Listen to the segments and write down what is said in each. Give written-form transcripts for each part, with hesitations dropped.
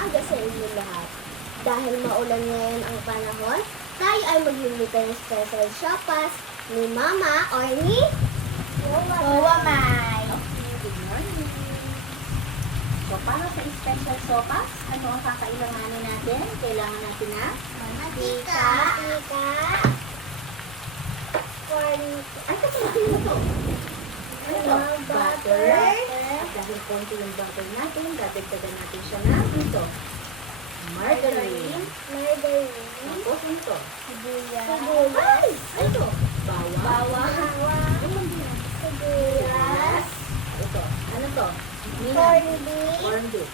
umaga sa inyo lahat. Dahil maulan ngayon ang panahon, tayo ay magluluto ng special sopas ni Mama or ni May. Good morning. So, para sa special sopas, ano ang kakailanganin natin? Kailangan natin na Mantika, corn, ay, kasi natin mo to. Ano to? Butter. butter, At dahil konti yung butter natin, dadagdagan natin siya na dito. Margarine. margarine, Tapos ano to? sibuyas, Ay! Ano to? Bawang. bawang, sibuyas, Ito. Ano to? Nina. corned beef, Corn beef.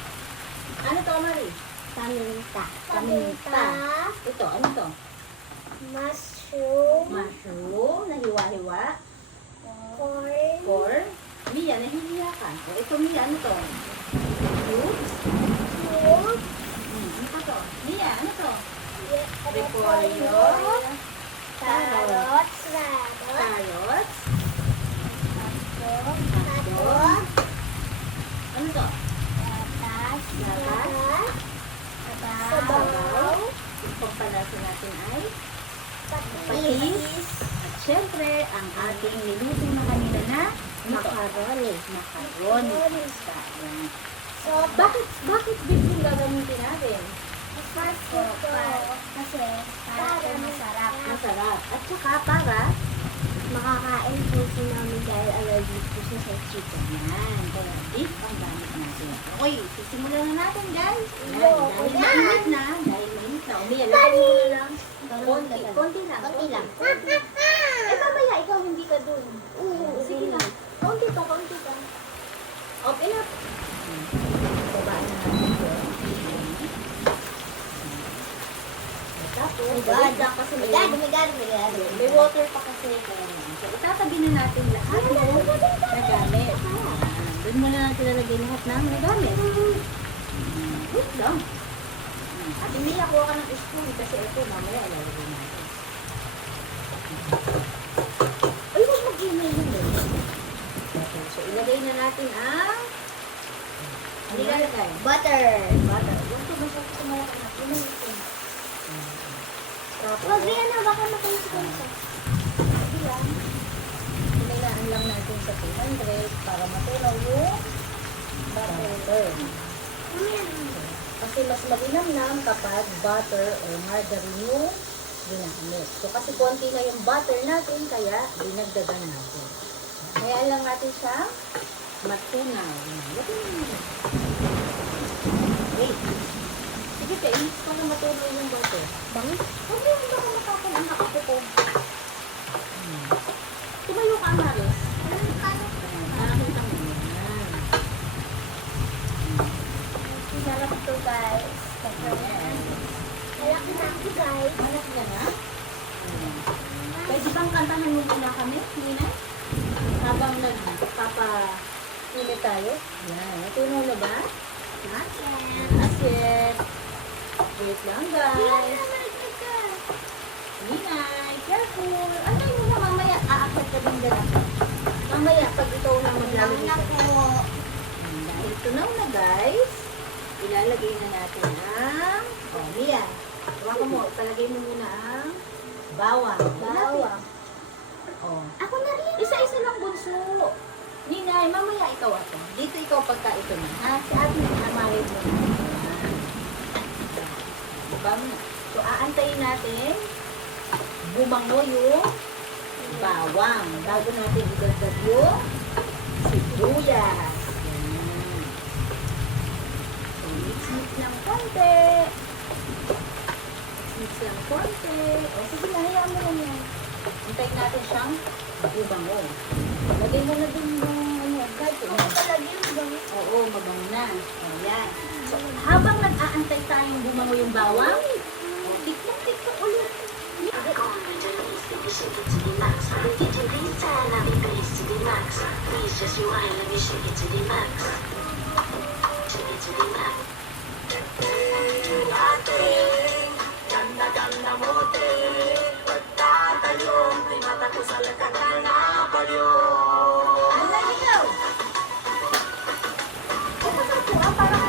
Ano to, Marie? paminta, Paminta. Ito, ano to? mushroom, Mushroom na hiwa-hiwa. corn, Corn. Mia, nahihiya ka. O, ito, Mia, ano to? Fruits. fruit, Ano pa to? Mia, ano to? repolyo, carrots, Carrots. tapos, Ano to? gatas, Gatas. sabaw, Pagpalasa natin ay patis, at syempre, ang ating niluto na kanina na macaroni. macaroni. Ayan. So, Bakit beef yung gagamitin natin? kasi para masarap. Masarap. At saka para Makakain po si Mami dahil allergic po siya sa chicken. yan. Kaya beef ang gamit natin. Okay, sisimulan na natin guys. Go. Dahil Yan. mainit na. Umiyan. Lagyan mo na lang. Konti lang. Konti lang. Eh, mamaya, ikaw hindi ka dun. Sige lang. Konti pa. Okay na. Babaan na natin ito. Tapos, Oh my God. wait lang kasi Oh my God. may water pa kasi. So, itatabi na natin lahat ng nagamit. Doon muna natin lalagay lahat ng nagamit. Wait lang. At hindi nakuha ka ng spoon kasi ito mamaya ilalagay natin. Ay, huwag mag-email yun eh. Okay, so ilagay na natin ang ano ilalagay? Butter. Butter. Huwag ito basta kumala ka na. Ito. Tapos, Wag yan na, baka makalis-kalis. kailangan lang natin sa 200 para matunaw yung butter. Kasi mas malinamnam kapag butter or margarine yung ginamit. So kasi konti na yung butter natin, kaya dinagdagan natin. Kaya lang natin siya matunaw. Wait. Sige, kain ko na matunaw yung butter. Bang? Huwag mo yung baka matapon ang nakapupo. Tumayo ka, Maris. Nakakita mo yan. Sarap to, guys. Ayan. Malaki na ako, guys. Malas ka na? Pwede bang kantahan mo muna kami, Nina? Habang nagpapa-init tayo? Yan. Natunaw na ba? Asit. Wait lang, guys. Nina, careful. Ano yun na mamaya? Aakit ka din dala. Mamaya, pag ikaw na maglalagay na ka. po. Dahil tunaw na, guys, ilalagay na natin ang Mia. Hawakan mo, palagay mo muna ang bawang. Bawang. Oh. Ako na rin. Isa-isa lang bunso. Ninay, mamaya ikaw ako. Dito ikaw pagka ito na. Ha? Si ate na marid mo na. Diba mo na? So, aantayin natin bumango yung bawang. Bago natin idagdag yung sibuyas. Yan. So, mix-mix lang konti. Mix lang konti. O, sige na, hayaan mo lang yan. Antayin natin siyang bumango. Lagay mo na din yung kahit Ako talaga yung bang. oo, mabango na. Ayan. So, habang nag-aantay tayong bumango yung bawang, tikman ulit. Shake it to the max. Did you please tell me please to the max? Please just rewind, let me shake it to the max. Shake it to the max. Ating ganda-ganda mote. Pagtatayong pinata ko sa lakagana payo. Ala, ikaw! Ito sa tuwa, parang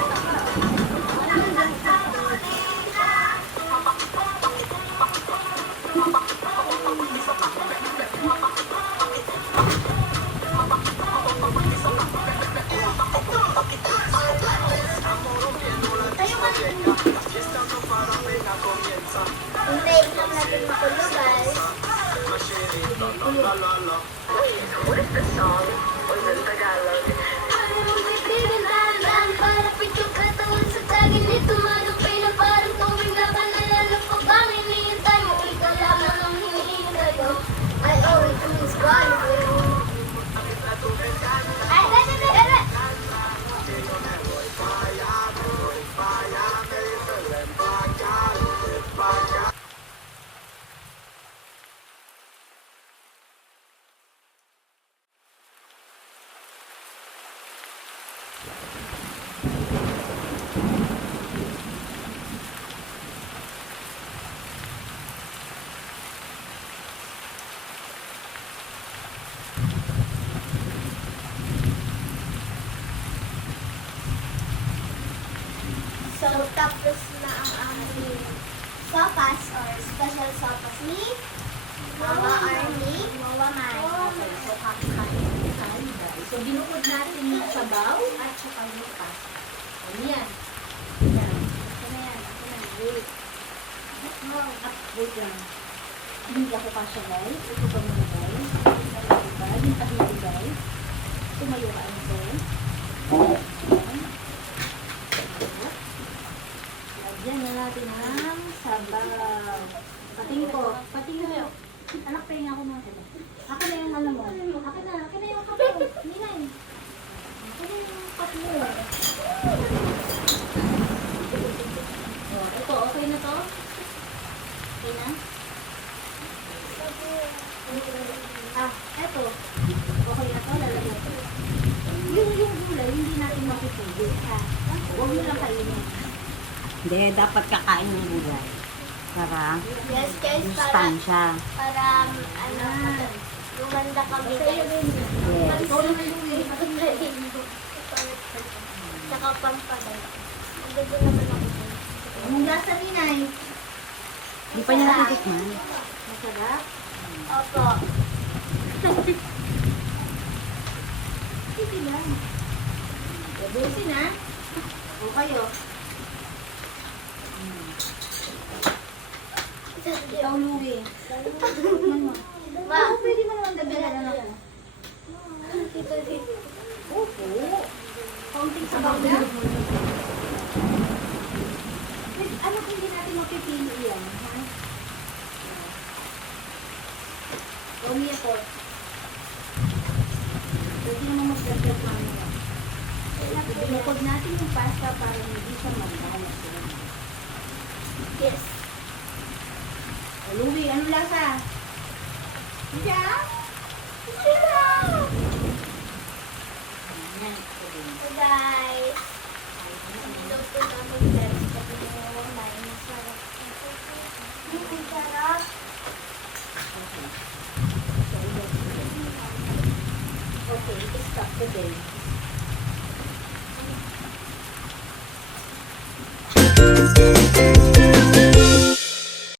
What is the song? Was in Tagalog. Para mong kaibigan, dahan-dahan, para pitong katawan sa tagilid. Tumadupay na parang tuwing laban, nalala pa bang hinihintay mo? Ikaw lamang ang hinihintay ko. I owe it to Miss Bonnie. Ay, dali! So, tapos na ang aming sopas or special sopas ni Mama Army, Mama Mai. Okay, so kakain tayo guys. So binukod natin yung sabaw at saka yung pasta. Ano yan? Yan. Ito na yan. Ito na. Wait. Wait lang. Hindi ako kasya guys. Ito pa muna guys. Yung tahiti guys. Tumayo ka ano guys. Lagyan na natin ang sabaw. Patingin ko. Patingin mo. Anak, pahinga ako mga sabaw. Ako na yung alam mo. Akin na yung kape. Hindi na yun. Ako na yung kape mo. Oh, ito, okay na to? Okay na? Eto. Okay na to, lalagyan ko. Yung gulay, hindi natin makipuli. Huwag mo lang kainin. Hindi, dapat kakain ng gulay. Para Yes, guys, sustansya. para lumanda kami guys. Yes. Ikaw naman yung Saka pampagal. Ang ganda naman ako. Anong lasa ni Nay? Hindi pa niya natitikman. Masarap? Opo. Sige lang. Ubusin ha? O kayo? Ikaw, Louie. Tignan mo. Ma, Pwede mo naman dabilan na ako. dito dito. Opo. Kaunting sabaw na. Ano kung hindi natin mapipili yan? Ha? Tomia po. Pwede naman mag-dagdag mamaya. Binukod natin yung pasta para hindi siya magbalas. Yes. O, Louie, ano lasa? Siya? So guys, dito po namin